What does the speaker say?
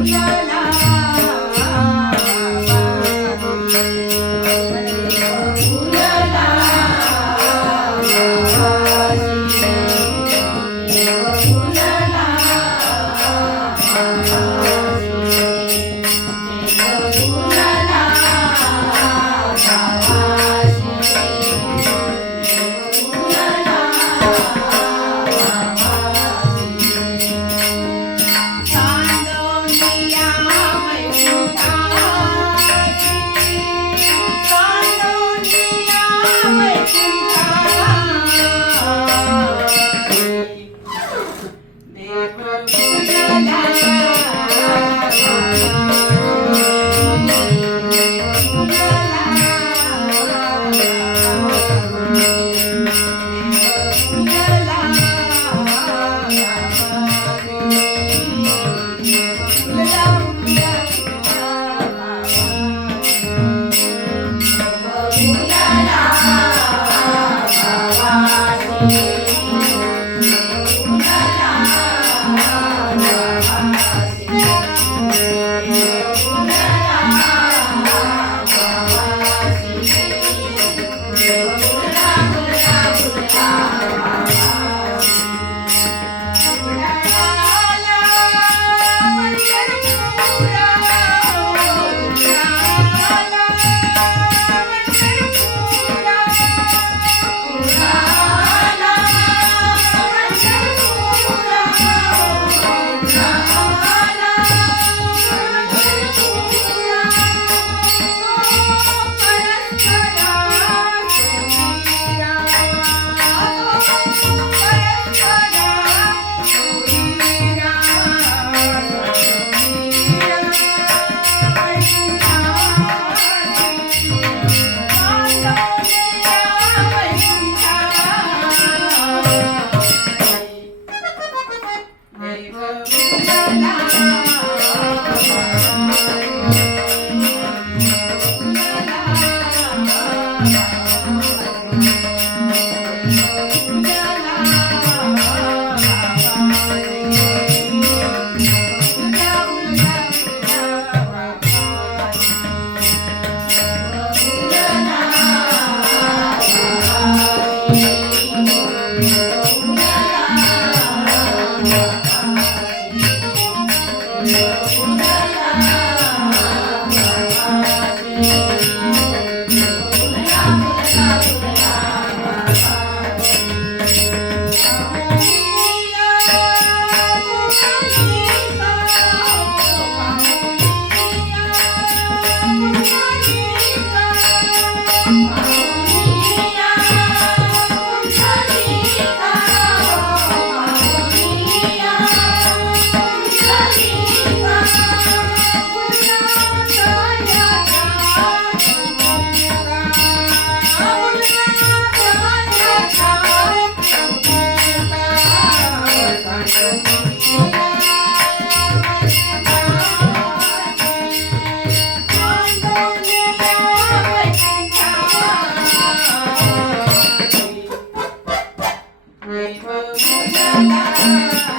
Yeah, yeah. Bye. Yeah.